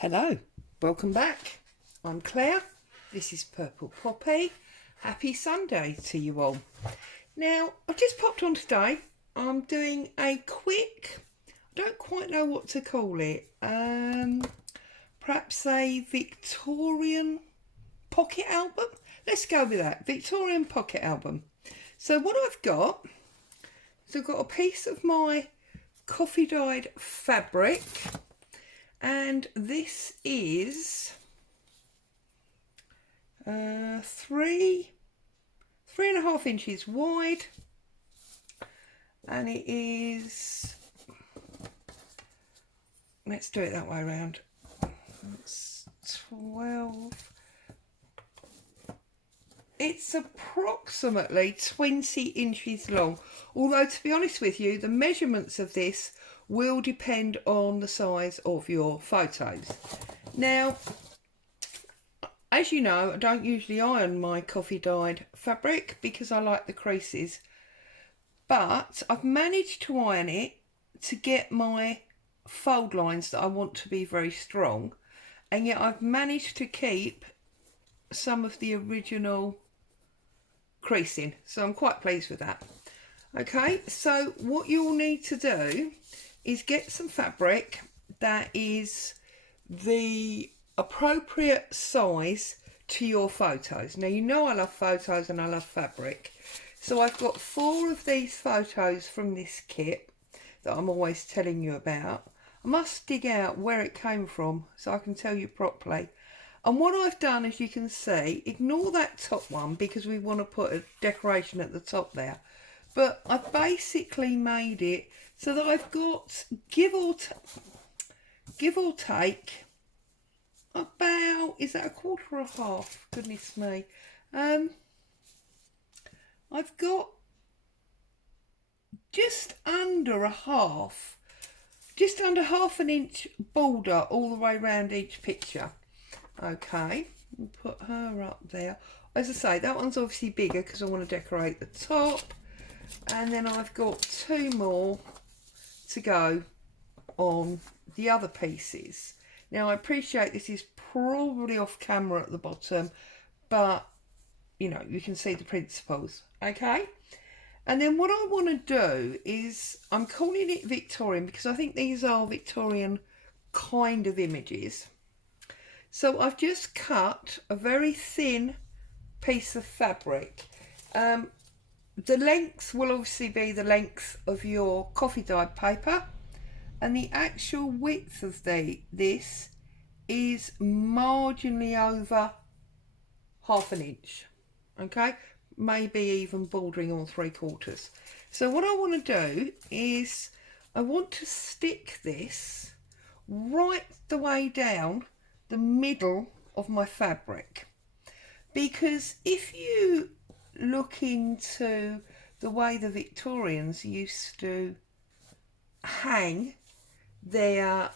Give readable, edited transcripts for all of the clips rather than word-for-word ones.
Hello, welcome back. I'm Claire. This is Purple Poppy. Happy Sunday to you all. Now, I've just popped on today. I'm doing a quick, I don't quite know what to call it, perhaps a Victorian pocket album. Let's go with that, Victorian pocket album. So what I've got is I've got a piece of my coffee dyed fabric. And this is three and a half inches wide, and it is, let's do it that way around, it's 12, it's approximately 20 inches long, although to be honest with you, the measurements of this will depend on the size of your photos. Now, as you know, I don't usually iron my coffee dyed fabric because I like the creases, but I've managed to iron it to get my fold lines that I want to be very strong, and yet I've managed to keep some of the original creasing, so I'm quite pleased with that. Okay, so what you'll need to do is get some fabric that is the appropriate size to your photos. Now, you know I love photos and I love fabric. So I've got 4 of these photos from this kit that I'm always telling you about. I must dig out where it came from so I can tell you properly. And what I've done, as you can see, ignore that top one because we want to put a decoration at the top there. But I've basically made it so that I've got, give or take, about, is that a quarter or a half? Goodness me. I've got just under half an inch border all the way around each picture. Okay, we'll put her up there. As I say, that one's obviously bigger because I want to decorate the top. And then I've got 2 more to go on the other pieces. Now, I appreciate this is probably off camera at the bottom, but you know, you can see the principles. Okay, and then what I want to do is, I'm calling it Victorian because I think these are Victorian kind of images. So I've just cut a very thin piece of fabric. The length will obviously be the length of your coffee dyed paper, and the actual width of this is marginally over half an inch. Okay, maybe even bordering on 3/4. So what I want to do is I want to stick this right the way down the middle of my fabric, because if you look into the way the Victorians used to hang their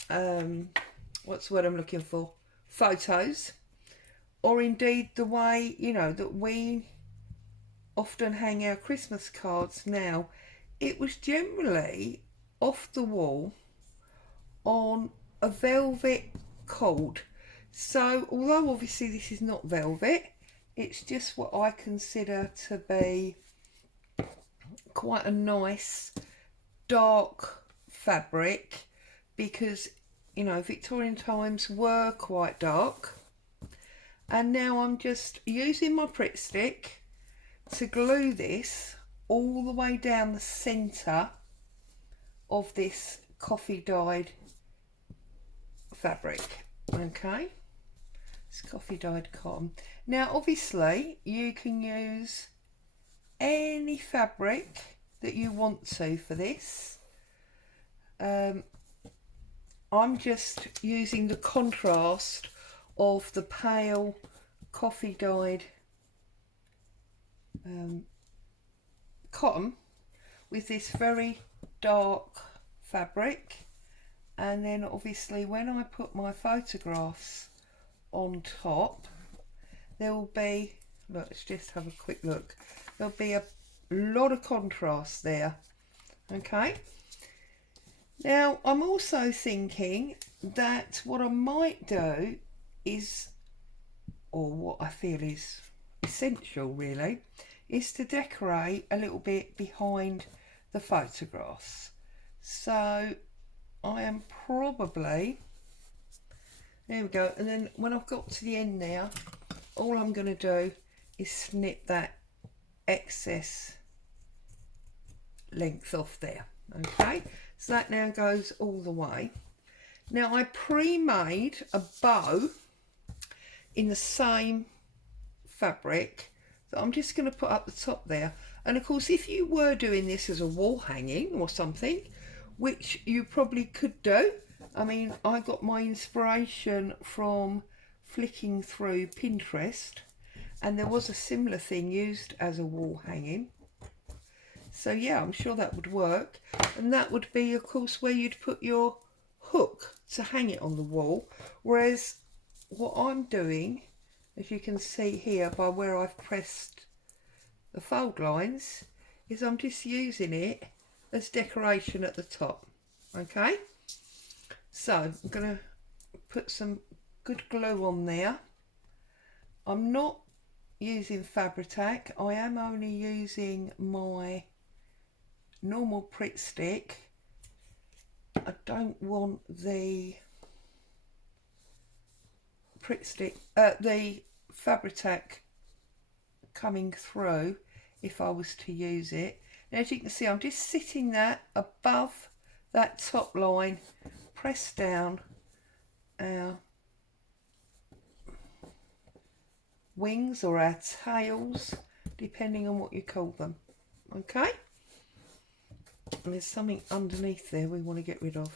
what's the word I'm looking for, photos, or indeed the way, you know, that we often hang our Christmas cards now, it was generally off the wall on a velvet cord. So although obviously this is not velvet, it's just what I consider to be quite a nice dark fabric, because, you know, Victorian times were quite dark. And now I'm just using my Pritt stick to glue this all the way down the centre of this coffee dyed fabric. Okay, it's coffee dyed cotton. Now obviously you can use any fabric that you want to for this. I'm just using the contrast of the pale coffee dyed cotton with this very dark fabric, and then obviously when I put my photographs on top, there will be, let's just have a quick look, there'll be a lot of contrast there. Okay, Now I'm also thinking that what I might do is, or what I feel is essential really, is to decorate a little bit behind the photographs. So I am probably, there we go, and then when I've got to the end there, all I'm going to do is snip that excess length off there. Okay, so that now goes all the way. Now I pre-made a bow in the same fabric that I'm just going to put up the top there. And of course, if you were doing this as a wall hanging or something, which you probably could do, I mean, I got my inspiration from flicking through Pinterest, and there was a similar thing used as a wall hanging. So yeah, I'm sure that would work. And that would be, of course, where you'd put your hook to hang it on the wall. Whereas what I'm doing, as you can see here by where I've pressed the fold lines, is I'm just using it as decoration at the top. Okay, so I'm going to put some good glue on there. I'm not using Fabri-Tac, I am only using my normal Pritt stick. I don't want the Pritt stick, the Fabri-Tac coming through if I was to use it. Now, as you can see, I'm just sitting that above that top line, press down our wings or our tails, depending on what you call them. Okay, and there's something underneath there we want to get rid of.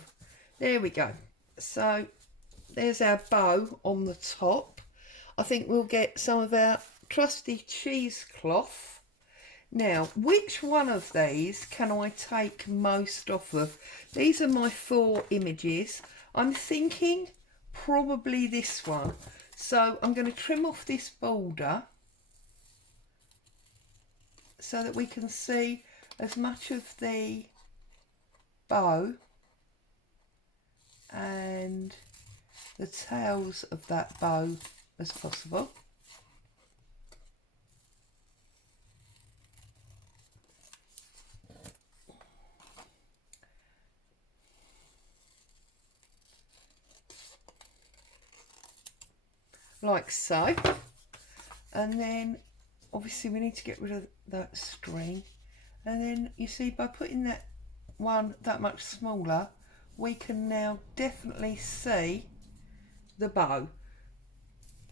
There we go. So there's our bow on the top. I think we'll get some of our trusty cheesecloth. Now, which one of these can I take most off of? These are my 4 images. I'm thinking probably this one. So I'm going to trim off this border so that we can see as much of the bow and the tails of that bow as possible. Like so. And then obviously we need to get rid of that string, and then you see by putting that one that much smaller, we can now definitely see the bow,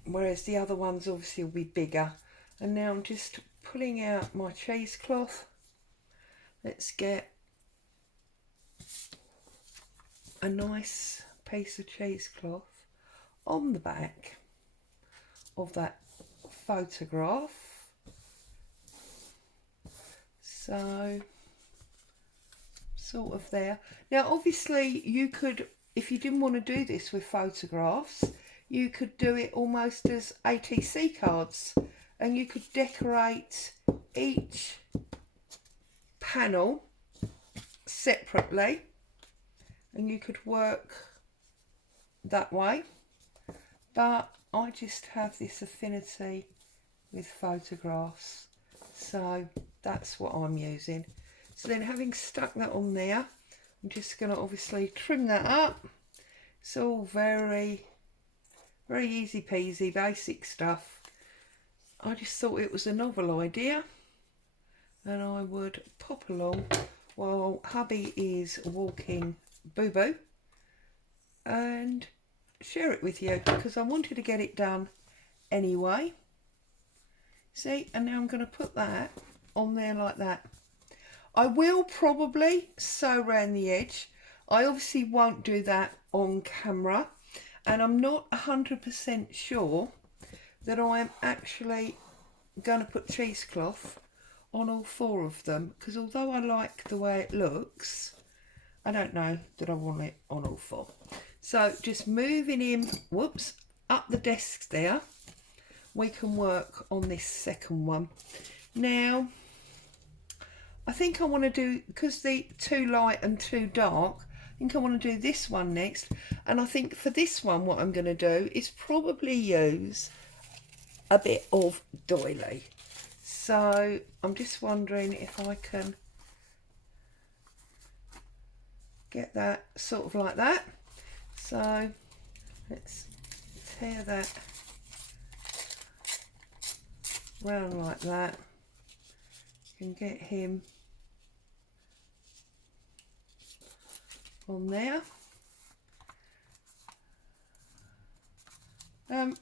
whereas the other ones obviously will be bigger. And now I'm just pulling out my cheesecloth. Let's get a nice piece of cheesecloth on the back of that photograph. So sort of there. Now obviously you could, if you didn't want to do this with photographs, you could do it almost as ATC cards, and you could decorate each panel separately, and you could work that way. But I just have this affinity with photographs, so that's what I'm using. So then, having stuck that on there, I'm just going to obviously trim that up. It's all very, very easy peasy, basic stuff. I just thought it was a novel idea, and I would pop along while hubby is walking boo-boo and share it with you, because I wanted to get it done anyway. See, and now I'm going to put that on there like that. I will probably sew around the edge. I obviously won't do that on camera, and I'm not 100% sure that I am actually going to put cheesecloth on all 4 of them, because although I like the way it looks, I don't know that I want it on all 4. So just moving him, whoops, up the desk there, we can work on this second one. Now, I think I want to do, because the too light and too dark, I think I want to do this one next. And I think for this one, what I'm going to do is probably use a bit of doily. So I'm just wondering if I can get that sort of like that. So let's tear that round like that. You can get him on there.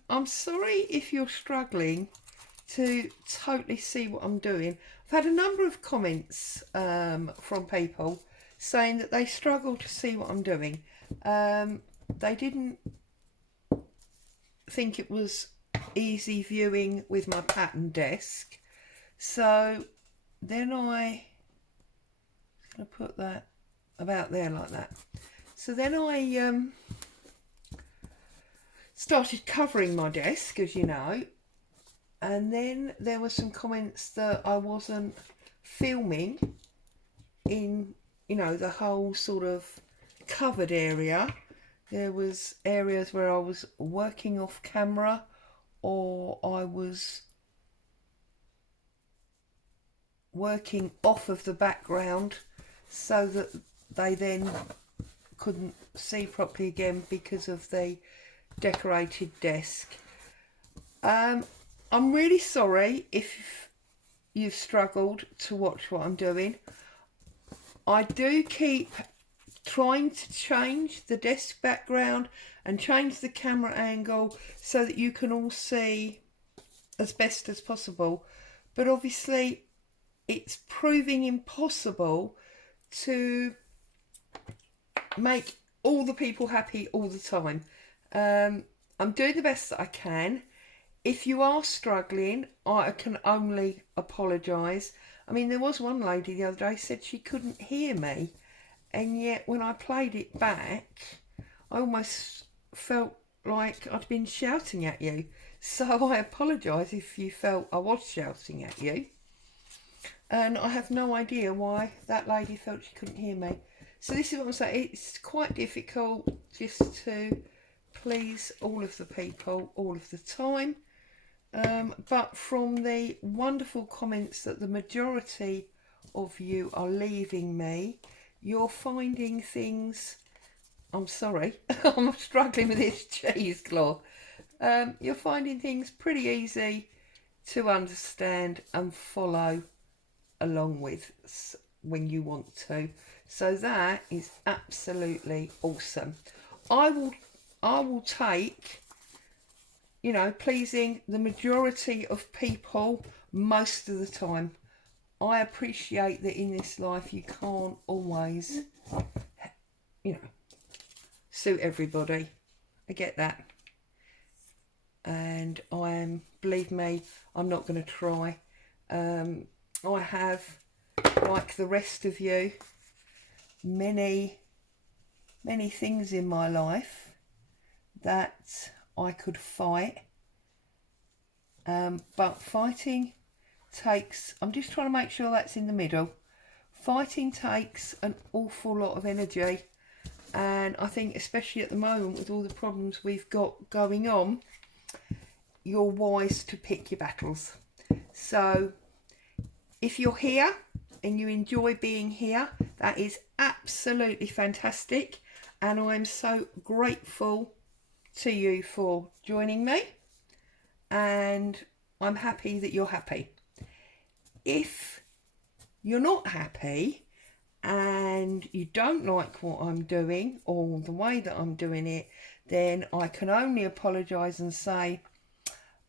I'm sorry if you're struggling to totally see what I'm doing. I've had a number of comments from people saying that they struggle to see what I'm doing. They didn't think it was easy viewing with my pattern desk. So then I'm going to put that about there like that. So then I started covering my desk, as you know, and then there were some comments that I wasn't filming in, you know, the whole sort of covered area. There was areas where I was working off camera, or I was working off of the background so that they then couldn't see properly again because of the decorated desk. I'm really sorry if you've struggled to watch what I'm doing. I do keep trying to change the desk background and change the camera angle so that you can all see as best as possible, but obviously it's proving impossible to make all the people happy all the time. I'm doing the best that I can. If you are struggling, I can only apologise. I mean, there was one lady the other day said she couldn't hear me, and yet when I played it back, I almost felt like I'd been shouting at you. So I apologise if you felt I was shouting at you. And I have no idea why that lady felt she couldn't hear me. So this is what I'm saying. It's quite difficult just to please all of the people all of the time. But from the wonderful comments that the majority of you are leaving me, you're finding things... I'm sorry, I'm struggling with this cheesecloth. You're finding things pretty easy to understand and follow along with when you want to. So that is absolutely awesome. I will take, you know, pleasing the majority of people most of the time. I appreciate that in this life you can't always, you know, suit everybody. I get that. And believe me, I'm not going to try. I have, like the rest of you, many things in my life that I could fight, but fighting takes, I'm just trying to make sure that's in the middle, fighting takes an awful lot of energy, and I think especially at the moment with all the problems we've got going on, you're wise to pick your battles. So if you're here and you enjoy being here, that is absolutely fantastic, and I'm so grateful to you for joining me, and I'm happy that you're happy. If you're not happy and you don't like what I'm doing or the way that I'm doing it, then I can only apologise and say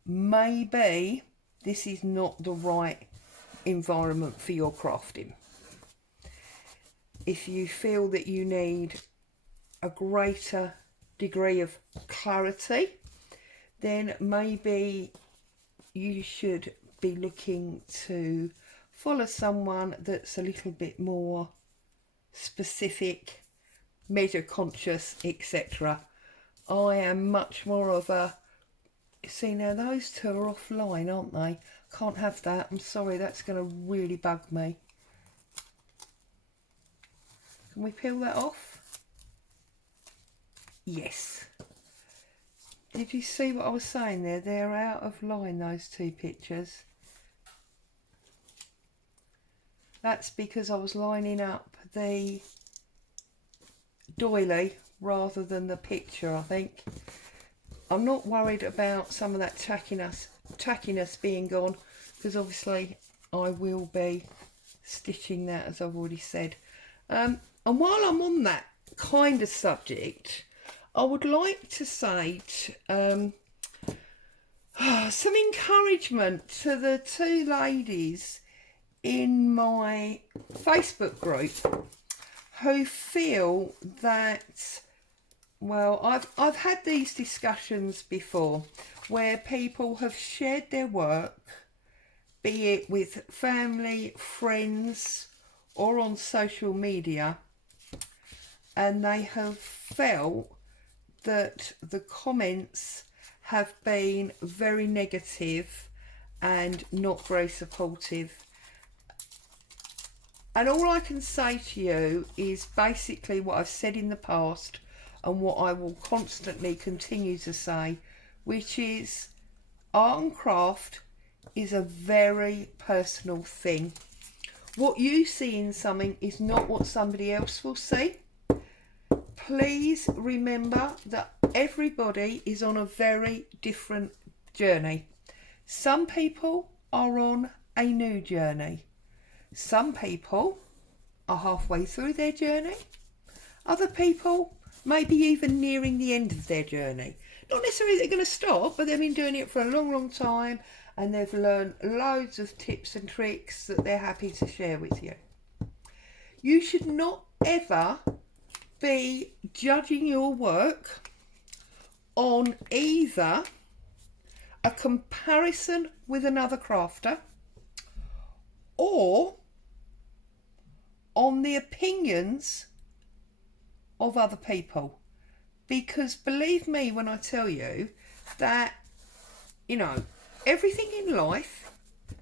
maybe this is not the right environment for your crafting. If you feel that you need a greater degree of clarity, then maybe you should be looking to follow someone that's a little bit more specific, measure conscious, etc. I am much more of a, see now those two are offline, aren't they? Can't have that, I'm sorry, that's going to really bug me. Can we peel that off? Yes. Did you see what I was saying there? They're out of line, those two pictures. That's because I was lining up the doily rather than the picture, I think. I'm not worried about some of that tackiness being gone, because obviously I will be stitching that, as I've already said. And while I'm on that kind of subject, I would like to say some encouragement to the two ladies in my Facebook group who feel that, well, I've had these discussions before where people have shared their work, be it with family, friends, or on social media, and they have felt that the comments have been very negative and not very supportive. And all I can say to you is basically what I've said in the past and what I will constantly continue to say, which is art and craft is a very personal thing. What you see in something is not what somebody else will see. Please remember that everybody is on a very different journey. Some people are on a new journey. Some people are halfway through their journey. Other people may be even nearing the end of their journey. Not necessarily they're going to stop, but they've been doing it for a long, long time, and they've learned loads of tips and tricks that they're happy to share with you. You should not ever be judging your work on either a comparison with another crafter or on the opinions of other people. Because believe me when I tell you that, you know, everything in life,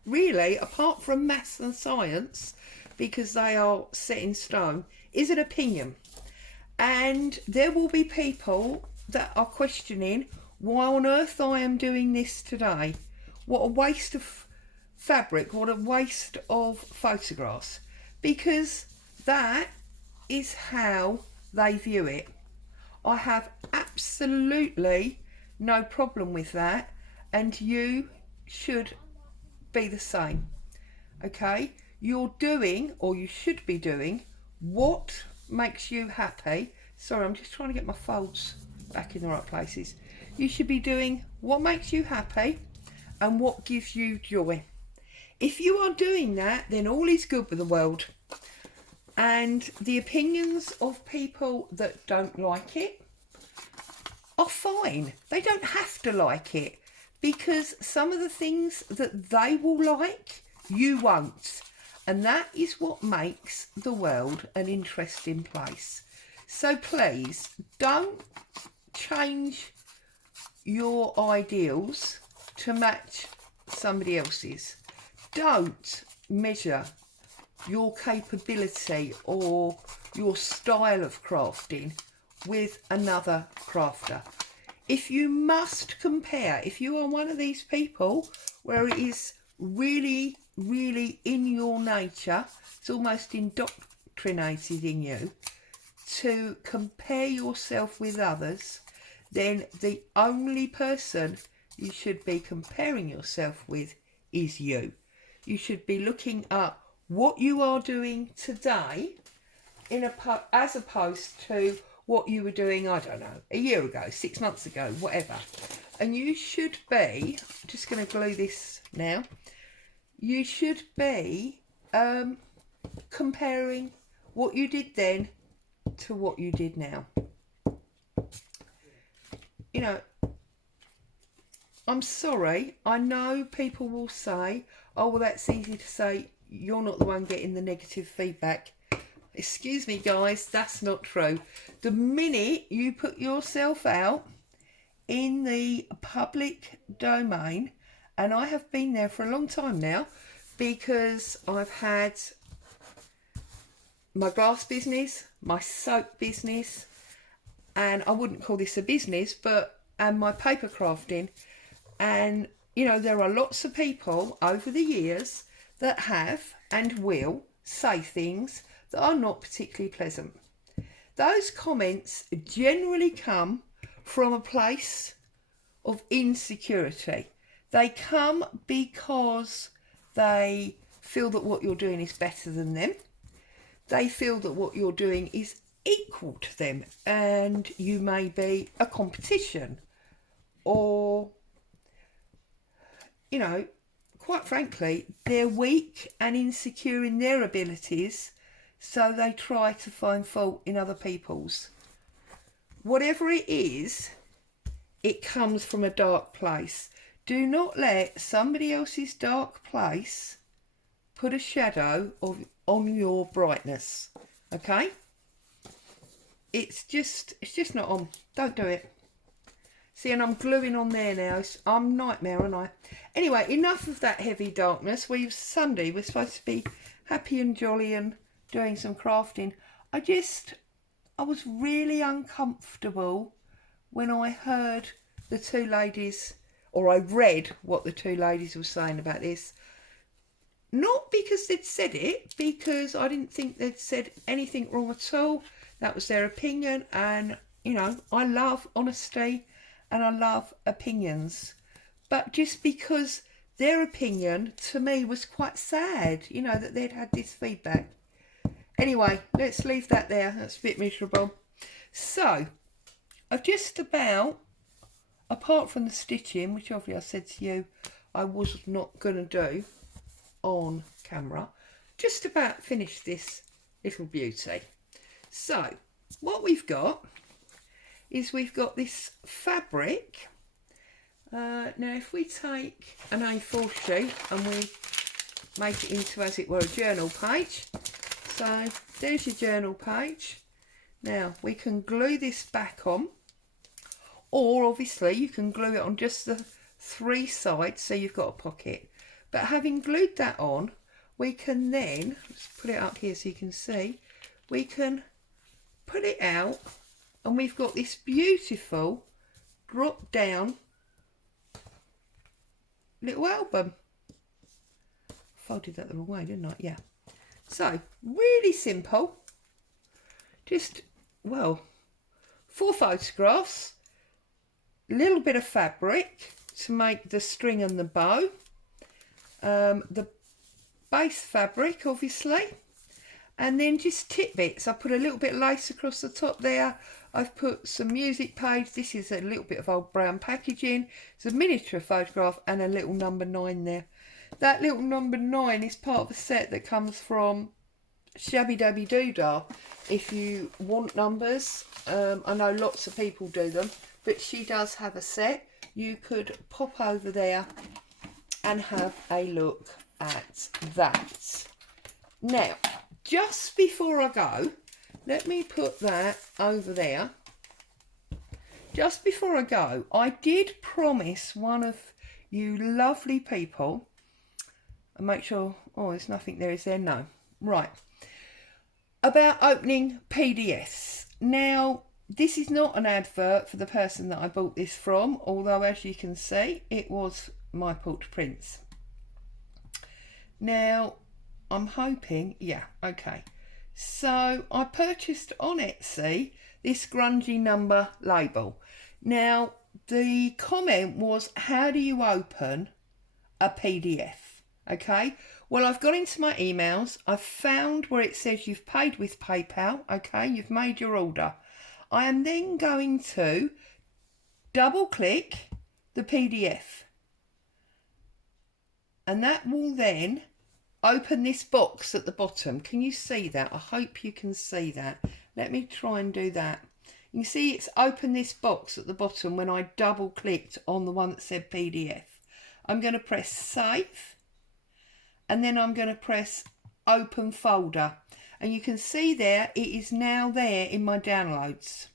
really, apart from maths and science, because they are set in stone, is an opinion. And there will be people that are questioning why on earth I am doing this today. What a waste of fabric, what a waste of photographs. Because that is how they view it. I have absolutely no problem with that, and you should be the same. Okay? You're doing, or you should be doing, what makes you happy. Sorry, I'm just trying to get my folds back in the right places. You should be doing what makes you happy and what gives you joy. If you are doing that, then all is good with the world. And the opinions of people that don't like it are fine. They don't have to like it, because some of the things that they will like, you won't. And that is what makes the world an interesting place. So please don't change your ideals to match somebody else's. Don't measure your capability or your style of crafting with another crafter. If you must compare, if you are one of these people where it is really, really in your nature, it's almost indoctrinated in you to compare yourself with others, then the only person you should be comparing yourself with is you. You should be looking at what you are doing today as opposed to what you were doing, I don't know, a year ago, 6 months ago, whatever. And you should be, I'm just going to glue this now, you should be comparing what you did then to what you did now. You know, I'm sorry, I know people will say, oh, well, that's easy to say, you're not the one getting the negative feedback. Excuse me, guys, that's not true. The minute you put yourself out in the public domain, and I have been there for a long time now, because I've had my glass business, my soap business, and I wouldn't call this a business, and my paper crafting. And, you know, there are lots of people over the years that have and will say things that are not particularly pleasant. Those comments generally come from a place of insecurity. They come because they feel that what you're doing is better than them. They feel that what you're doing is equal to them, and you may be a competition, or, you know, quite frankly, they're weak and insecure in their abilities, so they try to find fault in other people's. Whatever it is, it comes from a dark place. Do not let somebody else's dark place put a shadow on your brightness, okay? It's just not on. Don't do it. See, and I'm gluing on there now. I'm nightmare, aren't I? Anyway, enough of that heavy darkness. Sunday. We're supposed to be happy and jolly and doing some crafting. I was really uncomfortable when I heard the two ladies, or I read what the two ladies were saying about this. Not because they'd said it, because I didn't think they'd said anything wrong at all. That was their opinion, and, you know, I love honesty and I love opinions. But just because their opinion, to me, was quite sad, you know, that they'd had this feedback. Anyway, let's leave that there. That's a bit miserable. So, I've just about, apart from the stitching, which obviously I said to you I was not going to do on camera, just about finished this little beauty. So, what we've got is we've got this fabric. Now, if we take an A4 sheet and we make it into, as it were, a journal page. So, there's your journal page. Now, we can glue this back on, or obviously you can glue it on just the three sides so you've got a pocket. But having glued that on, we can then, let's put it up here so you can see, we can put it out and we've got this beautiful drop down little album. Folded that the wrong way, didn't I? Yeah. So, really simple. Just, well, 4 photographs, a little bit of fabric to make the string and the bow, the base fabric obviously, and then just tidbits. I put a little bit of lace across the top there. I've put some music page. This is a little bit of old brown packaging. It's a miniature photograph and a little number 9 there. That little number 9 is part of a set that comes from Shabby Dabby Doodah. If you want numbers, I know lots of people do them, but she does have a set. You could pop over there and have a look at that. Now, just before I go, let me put that over there. Just before I go, I did promise one of you lovely people, and make sure, oh, there's nothing there, is there? No. Right. About opening PDFs. Now, this is not an advert for the person that I bought this from, although as you can see, it was my Port Prince. Now, I'm hoping, yeah, okay. So I purchased on Etsy this grungy number label. Now, the comment was, how do you open a PDF? Okay, well, I've gone into my emails. I've found where it says you've paid with PayPal. Okay, you've made your order. I am then going to double click the PDF. And that will then open this box at the bottom. Can you see that? I hope you can see that. Let me try and do that. You can see it's opened this box at the bottom when I double clicked on the one that said PDF. I'm going to press save, and then I'm going to press open folder, and you can see there it is now there in my downloads.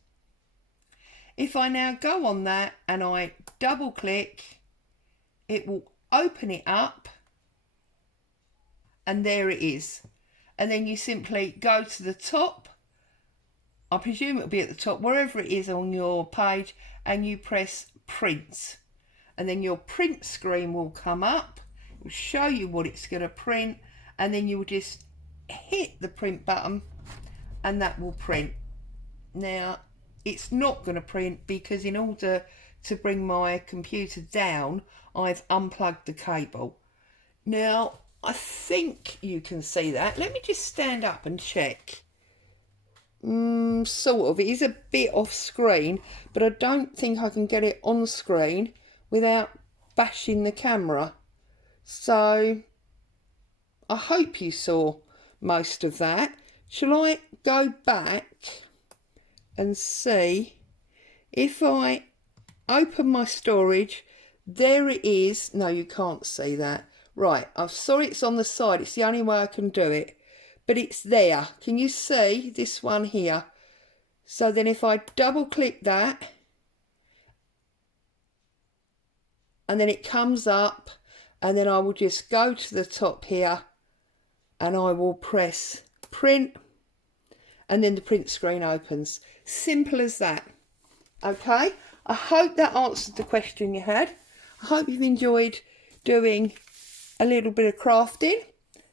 If I now go on that and I double click, it will open it up, and there it is. And then you simply go to the top I presume it'll be at the top, wherever it is on your page, and you press print. And then your print screen will come up. It will show you what it's going to print, and then you will just hit the print button and that will print. Now, it's not going to print because in order to bring my computer down, I've unplugged the cable. Now, I think you can see that. Let me just stand up and check. Sort of. It is a bit off screen, but I don't think I can get it on screen without bashing the camera. So, I hope you saw most of that. Shall I go back and see if I open my storage? There it is. No, you can't see that. Right, I'm sorry it's on the side. It's the only way I can do it. But it's there. Can you see this one here? So then if I double click that, and then it comes up, and then I will just go to the top here and I will press print, and then the print screen opens. Simple as that. Okay, I hope that answered the question you had. I hope you've enjoyed doing a little bit of crafting.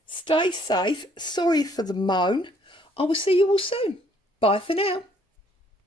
Stay safe. Sorry for the moan. I will see you all soon. Bye for now.